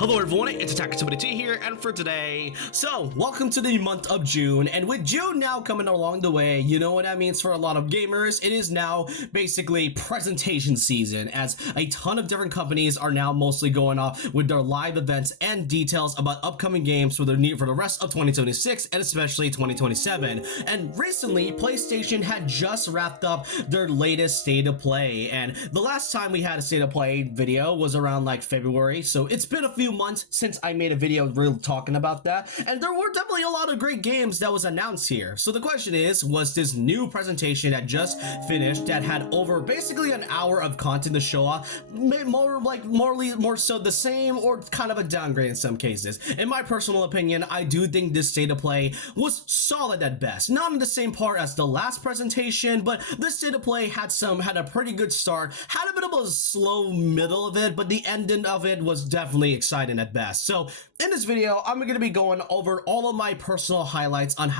Hello everyone, it's Attacker2T here, and for today, welcome to the month of June, and with June now coming along the way, you know what that means for a lot of gamers. It is now basically presentation season, as a ton of different companies are now mostly going off with their live events and details about upcoming games for the rest of 2026 and especially 2027. And recently, PlayStation had just wrapped up their latest State of Play, and the last time we had a State of Play video was around like February, so it's been a few months since I made a video really talking about that, and there were definitely a lot of great games that was announced here. So the question is, was this new presentation that just finished that had over basically an hour of content to show off more so the same or kind of a downgrade in some cases? In my personal opinion, I do think this State of Play was solid at best. Not in the same part as the last presentation, but this State of Play had a pretty good start, had a bit of a slow middle of it, but the ending of it was definitely exciting at best. So in this video, I'm going to be going over all of my personal highlights on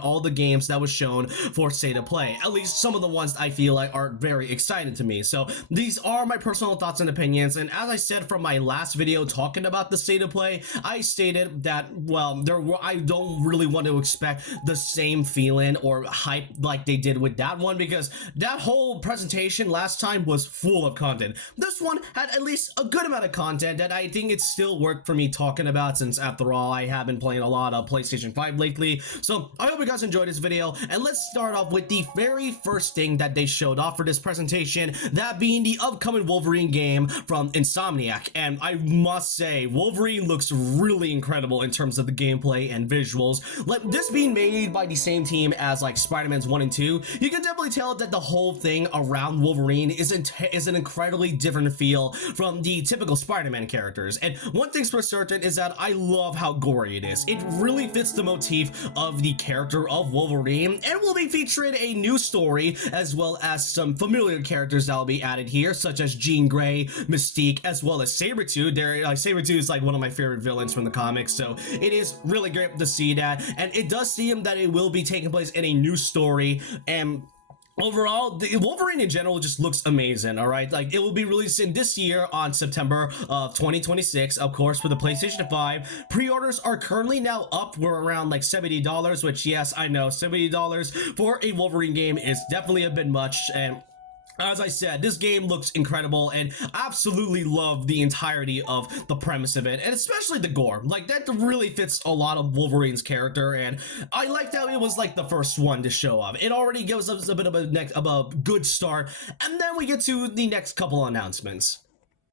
all the games that was shown for State of Play, at least some of the ones I feel like are very exciting to me. So these are my personal thoughts and opinions, and as I said from my last video talking about the State of Play, I stated that, well, I don't really want to expect the same feeling or hype like they did with that one, because that whole presentation last time was full of content. This one had at least a good amount of content that I think it's still worked for me talking about, since after all I have been playing a lot of PlayStation 5 lately. So I hope you guys enjoyed this video, and let's start off with the very first thing that they showed off for this presentation, that being the upcoming Wolverine game from Insomniac. And I must say, Wolverine looks really incredible in terms of the gameplay and visuals. Like, this being made by the same team as like Spider-Man's 1 and 2, you can definitely tell that the whole thing around Wolverine is an incredibly different feel from the typical Spider-Man characters. And one thing's for certain is that I love how gory it is. It really fits the motif of the character of Wolverine, and we'll be featuring a new story as well as some familiar characters that will be added here, such as Jean Grey, Mystique, as well as Sabretooth. Sabretooth is like one of my favorite villains from the comics, so it is really great to see that, and it does seem that it will be taking place in a new story. And overall, the Wolverine in general just looks amazing, alright? Like, it will be releasing this year on September of 2026, of course, for the PlayStation 5. Pre-orders are currently now up. We're around like $70, which, yes, I know, $70 for a Wolverine game is definitely a bit much, and as I said, this game looks incredible, and absolutely love the entirety of the premise of it, and especially the gore. Like, that really fits a lot of Wolverine's character, and I liked how it was like the first one to show up. It already gives us a bit of a good start, and then we get to the next couple announcements.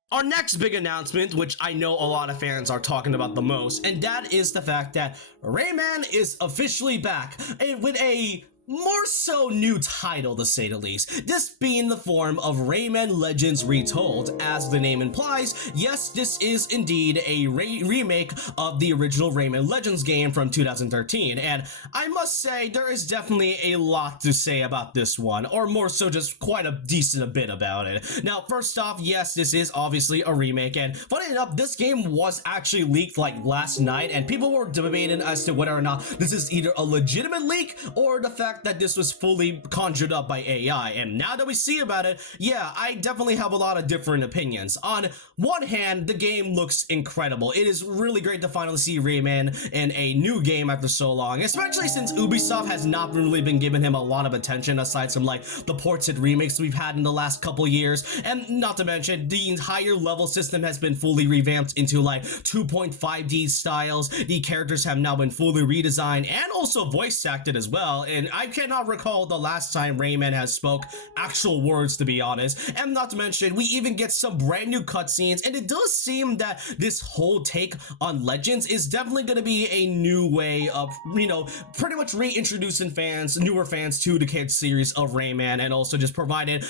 Our next big announcement, which I know a lot of fans are talking about the most, and that is the fact that Rayman is officially back, and with a more so new title, to say the least. This being the form of Rayman Legends Retold. As the name implies, yes, this is indeed a remake of the original Rayman Legends game from 2013, and I must say there is definitely a lot to say about this one, or more so just quite a decent bit about it. Now, first off, yes, this is obviously a remake, and funny enough, this game was actually leaked like last night, and people were debating as to whether or not this is either a legitimate leak or the fact that this was fully conjured up by AI. And now that we see about it, yeah, I definitely have a lot of different opinions. On one hand, the game looks incredible. It is really great to finally see Rayman in a new game after so long, especially since Ubisoft has not really been giving him a lot of attention aside from like the ports and remakes we've had in the last couple years. And not to mention, the entire level system has been fully revamped into like 2.5D styles. The characters have now been fully redesigned and also voice acted as well, and I cannot recall the last time Rayman has spoke actual words, to be honest. And not to mention, we even get some brand new cutscenes, and it does seem that this whole take on Legends is definitely going to be a new way of, you know, pretty much reintroducing newer fans to the kid series of Rayman, and also just provided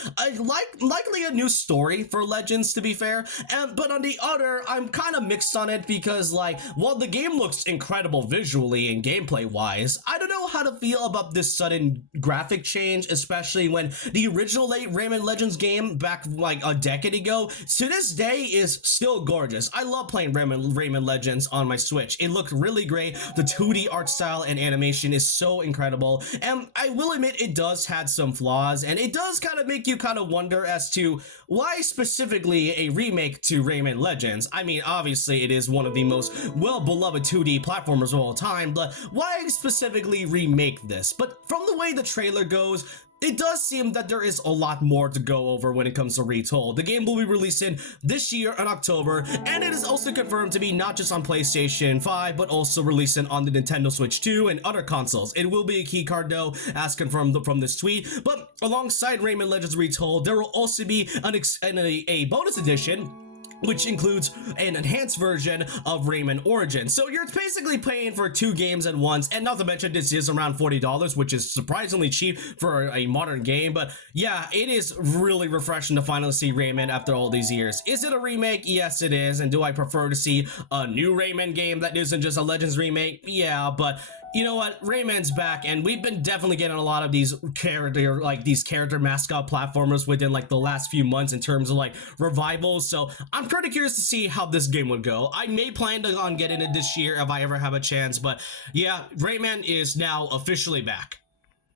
likely a new story for Legends, to be fair. But on the other, I'm kind of mixed on it, because like, while the game looks incredible visually and gameplay wise, I don't know how to feel about this sudden graphic change, especially when the original Rayman Legends game back like a decade ago, to this day is still gorgeous. I love playing Rayman Legends on my Switch. It looked really great. The 2D art style and animation is so incredible. And I will admit it does had some flaws, and it does kind of make you kind of wonder as to why specifically a remake to Rayman Legends. I mean, obviously it is one of the most well-beloved 2D platformers of all time, but why specifically remake this? But from the way the trailer goes, it does seem that there is a lot more to go over when it comes to Retold. The game will be releasing this year in October, and it is also confirmed to be not just on PlayStation 5, but also releasing on the Nintendo Switch 2 and other consoles. It will be a keycard though, as confirmed from this tweet, but alongside Rayman Legends Retold, there will also be a bonus edition, which includes an enhanced version of Rayman Origins. So you're basically paying for 2 games at once, and not to mention this is around $40, which is surprisingly cheap for a modern game. But yeah, it is really refreshing to finally see Rayman after all these years. Is it a remake? Yes, it is. And do I prefer to see a new Rayman game that isn't just a Legends remake? Yeah, but you know what? Rayman's back, and we've been definitely getting a lot of these character mascot platformers within like the last few months in terms of like revivals. So I'm pretty curious to see how this game would go. I may plan on getting it this year if I ever have a chance, but yeah, Rayman is now officially back.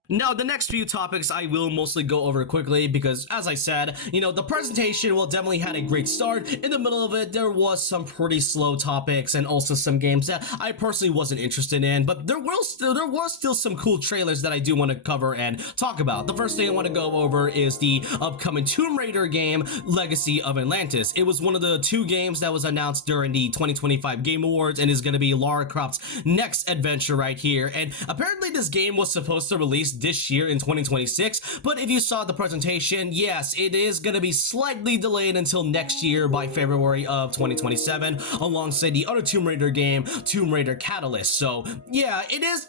Now, the next few topics I will mostly go over quickly because, as I said, you know, the presentation definitely had a great start. In the middle of it, there was some pretty slow topics and also some games that I personally wasn't interested in, but there was still some cool trailers that I do want to cover and talk about. The first thing I want to go over is the upcoming Tomb Raider game, Legacy of Atlantis. It was one of the 2 games that was announced during the 2025 Game Awards and is going to be Lara Croft's next adventure right here. And apparently this game was supposed to release this year in 2026, but if you saw the presentation, yes, it is going to be slightly delayed until next year by February of 2027 alongside the other Tomb Raider game, Tomb Raider Catalyst. So yeah,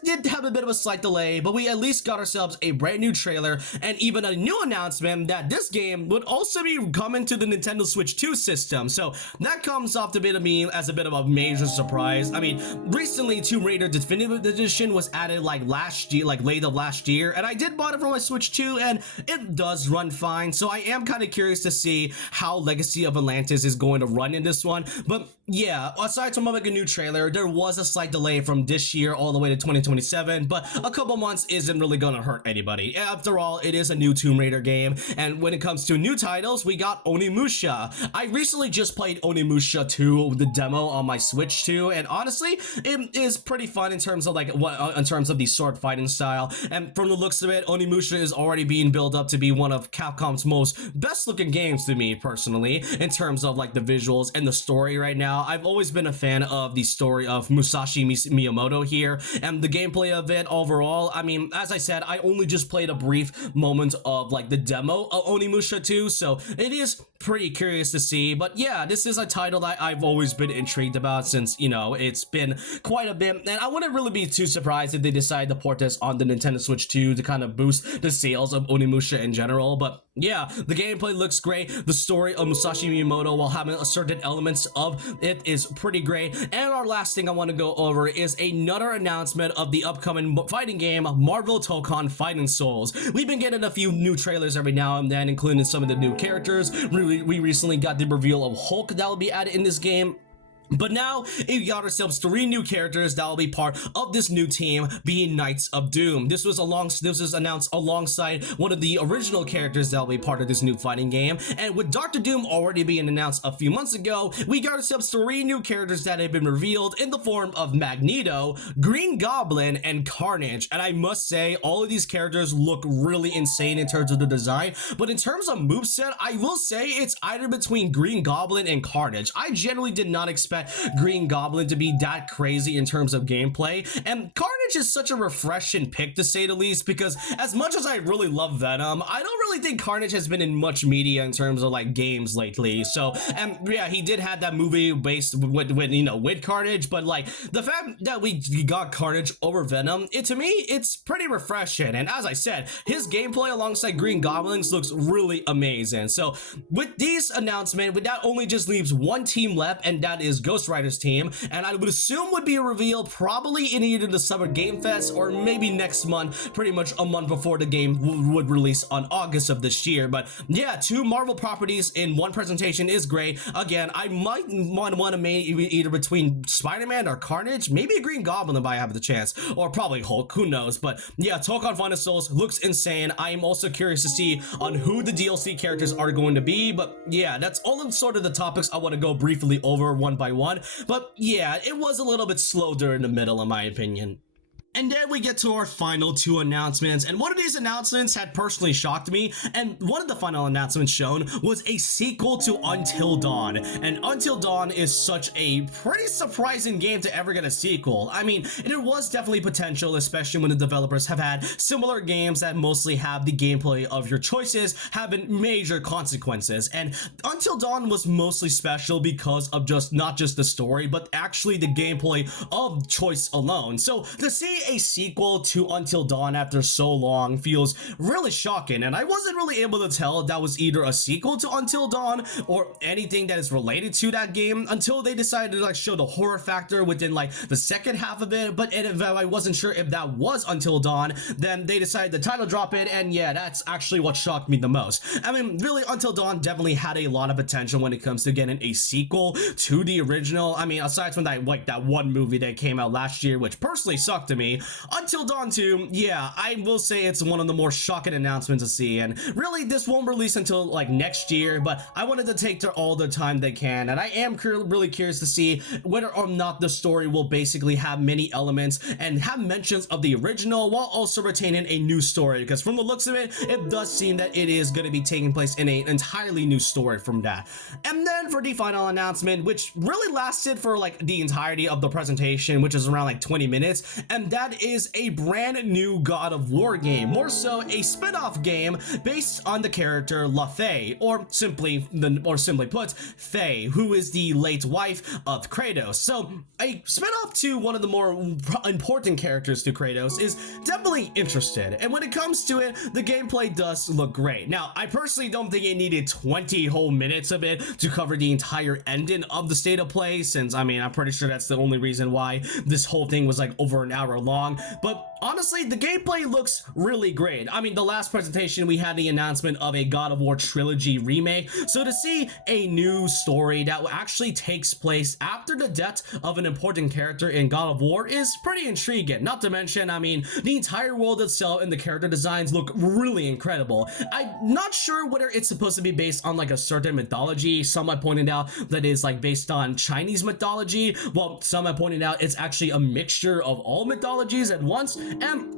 did have a bit of a slight delay, but we at least got ourselves a brand new trailer and even a new announcement that this game would also be coming to the Nintendo Switch 2 system. So that comes off the bit of me as a bit of a major surprise. I mean, recently Tomb Raider Definitive Edition was added like last year, like late of last year, and I did bought it for my Switch 2 and it does run fine. So I am kind of curious to see how Legacy of Atlantis is going to run in this one. But yeah, aside from like a new trailer, there was a slight delay from this year all the way to 2027, but a couple months isn't really gonna hurt anybody. After all, it is a new Tomb Raider game, and when it comes to new titles, we got Onimusha. I recently just played Onimusha 2, the demo on my Switch 2, and honestly, it is pretty fun in terms of like in terms of the sword fighting style, and from the looks of it, Onimusha is already being built up to be one of Capcom's most best looking games to me personally, in terms of like the visuals and the story right now. I've always been a fan of the story of Musashi Miyamoto here, and the gameplay of it overall. I mean, as I said, I only just played a brief moment of like the demo of Onimusha 2, so it is pretty curious to see. But yeah, this is a title that I've always been intrigued about since, you know, it's been quite a bit, and I wouldn't really be too surprised if they decide to port this on the Nintendo Switch 2 to kind of boost the sales of Onimusha in general. But yeah, the gameplay looks great. The story of Musashi Miyamoto, while having certain elements of it, is pretty great. And our last thing I want to go over is another announcement of the upcoming fighting game, Marvel Tokon Fighting Souls. We've been getting a few new trailers every now and then, including some of the new characters. We recently got the reveal of Hulk that will be added in this game. But now, we got ourselves 3 new characters that will be part of this new team, being Knights of Doom. This was announced alongside one of the original characters that will be part of this new fighting game. And with Dr. Doom already being announced a few months ago, we got ourselves 3 new characters that have been revealed in the form of Magneto, Green Goblin, and Carnage. And I must say, all of these characters look really insane in terms of the design. But in terms of moveset, I will say it's either between Green Goblin and Carnage. I generally did not expect Green Goblin to be that crazy in terms of gameplay, and Carnage is such a refreshing pick to say the least, because as much as I really love Venom, I don't really think Carnage has been in much media in terms of like games lately. So, and yeah, he did have that movie based with Carnage, but like the fact that we got Carnage over Venom, to me it's pretty refreshing. And as I said, his gameplay alongside Green Goblins looks really amazing. So with these announcements, that only just leaves one team left, and that is Ghost Rider's team, and I would assume would be revealed probably in either the Summer Game Fest or maybe next month, pretty much a month before the game would release on August of this year. But yeah, two Marvel properties in one presentation is great. Again, I might want to make either between Spider-Man or Carnage, maybe a Green Goblin if I have the chance, or probably Hulk, who knows. But yeah, Tokon Final Souls looks insane. I am also curious to see on who the DLC characters are going to be. But yeah, that's all of sort of the topics I want to go briefly over one by one. But yeah, it was a little bit slow during the middle in my opinion. And then we get to our final two announcements, and one of these announcements had personally shocked me, and one of the final announcements shown was a sequel to Until Dawn. And Until Dawn is such a pretty surprising game to ever get a sequel. I mean, there was definitely potential, especially when the developers have had similar games that mostly have the gameplay of your choices having major consequences. And Until Dawn was mostly special because of not just the story, but actually the gameplay of choice alone. So to see a sequel to Until Dawn after so long feels really shocking, and I wasn't really able to tell if that was either a sequel to Until Dawn or anything that is related to that game until they decided to like show the horror factor within like the second half of it. But if I wasn't sure if that was Until Dawn, then they decided to title drop it, and yeah, that's actually what shocked me the most. I mean, really, Until Dawn definitely had a lot of potential when it comes to getting a sequel to the original. I mean, aside from that, like that one movie that came out last year, which personally sucked to me, Until Dawn 2, yeah, I will say it's one of the more shocking announcements to see, and really this won't release until like next year, but I wanted to take all the time they can, and I am really curious to see whether or not the story will basically have many elements and have mentions of the original while also retaining a new story, because from the looks of it, it does seem that it is going to be taking place in an entirely new story from that. And then for the final announcement, which really lasted for like the entirety of the presentation, which is around like 20 minutes, and that is a brand new God of War game, more so a spin-off game based on the character LaFey, or simply put, Faye, who is the late wife of Kratos. So a spin-off to one of the more important characters to Kratos is definitely interested, and when it comes to it, the gameplay does look great. Now, I personally don't think it needed 20 whole minutes of it to cover the entire ending of the state of play, since I mean, I'm pretty sure that's the only reason why this whole thing was like over an hour long. But honestly, the gameplay looks really great. I mean, the last presentation we had the announcement of a God of War trilogy remake, so to see a new story that actually takes place after the death of an important character in God of War is pretty intriguing. Not to mention, I mean, the entire world itself and the character designs look really incredible. I'm not sure whether it's supposed to be based on like a certain mythology. Some have pointed out that is like based on Chinese mythology, while some have pointed out it's actually a mixture of all mythologies at once. And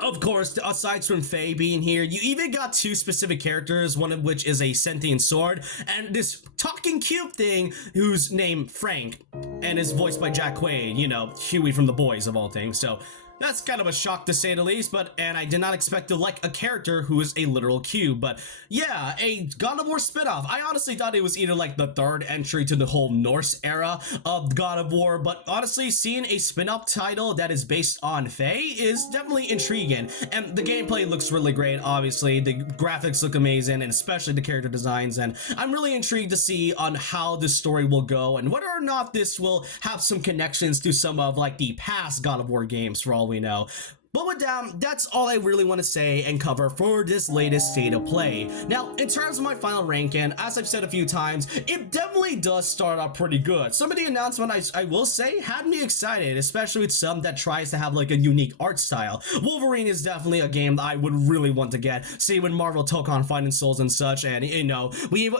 of course, aside from Faye being here, you even got two specific characters, one of which is a sentient sword, and this talking cube thing who's named Frank and is voiced by Jack Quaid, you know, Huey from The Boys of all things. So that's kind of a shock to say the least, and I did not expect to like a character who is a literal cube. But yeah, a God of War spinoff. I honestly thought it was either like the third entry to the whole Norse era of God of War, but honestly, seeing a spin-off title that is based on Faye is definitely intriguing. And the gameplay looks really great, obviously. The graphics look amazing, and especially the character designs, and I'm really intrigued to see on how this story will go and whether or not this will have some connections to some of like the past God of War games for all we know. But with that, that's all I really want to say and cover for this latest state of play. Now, in terms of my final ranking, as I've said a few times, it definitely does start off pretty good. Some of the announcements, I will say, had me excited, especially with some that tries to have like a unique art style. Wolverine is definitely a game that I would really want to get. See, when Marvel took on Fighting Souls and such, and you know,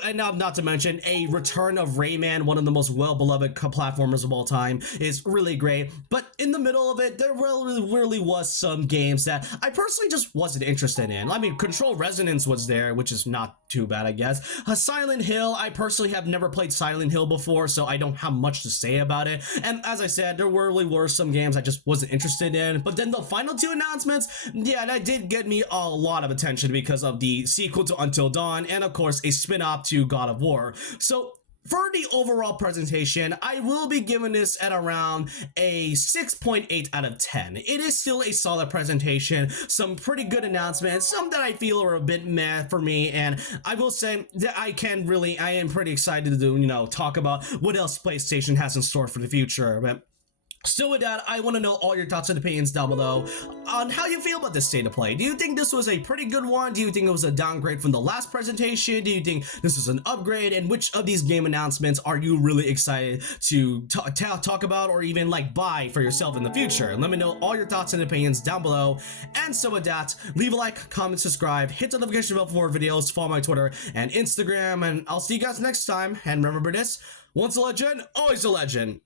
and not to mention a return of Rayman, one of the most well-beloved platformers of all time, is really great. But in the middle of it, there really was some games that I personally just wasn't interested in. I mean, Control Resonance was there, which is not too bad, I guess. Silent Hill, I personally have never played Silent Hill before, so I don't have much to say about it. And as I said, there really were some games I just wasn't interested in. But then the final two announcements, yeah, that did get me a lot of attention because of the sequel to Until Dawn and, of course, a spin-off to God of War. So for the overall presentation, I will be giving this at around a 6.8 out of 10. It is still a solid presentation, some pretty good announcements, some that I feel are a bit meh for me, and I will say that I am pretty excited to, talk about what else PlayStation has in store for the future. But still with that, I want to know all your thoughts and opinions down below on how you feel about this state of play. Do you think this was a pretty good one? Do you think it was a downgrade from the last presentation? Do you think this was an upgrade? And which of these game announcements are you really excited to talk about or even like buy for yourself in the future? Let me know all your thoughts and opinions down below. And so with that, leave a like, comment, subscribe, hit the notification bell for more videos, follow my Twitter and Instagram, and I'll see you guys next time. And remember this, once a legend, always a legend.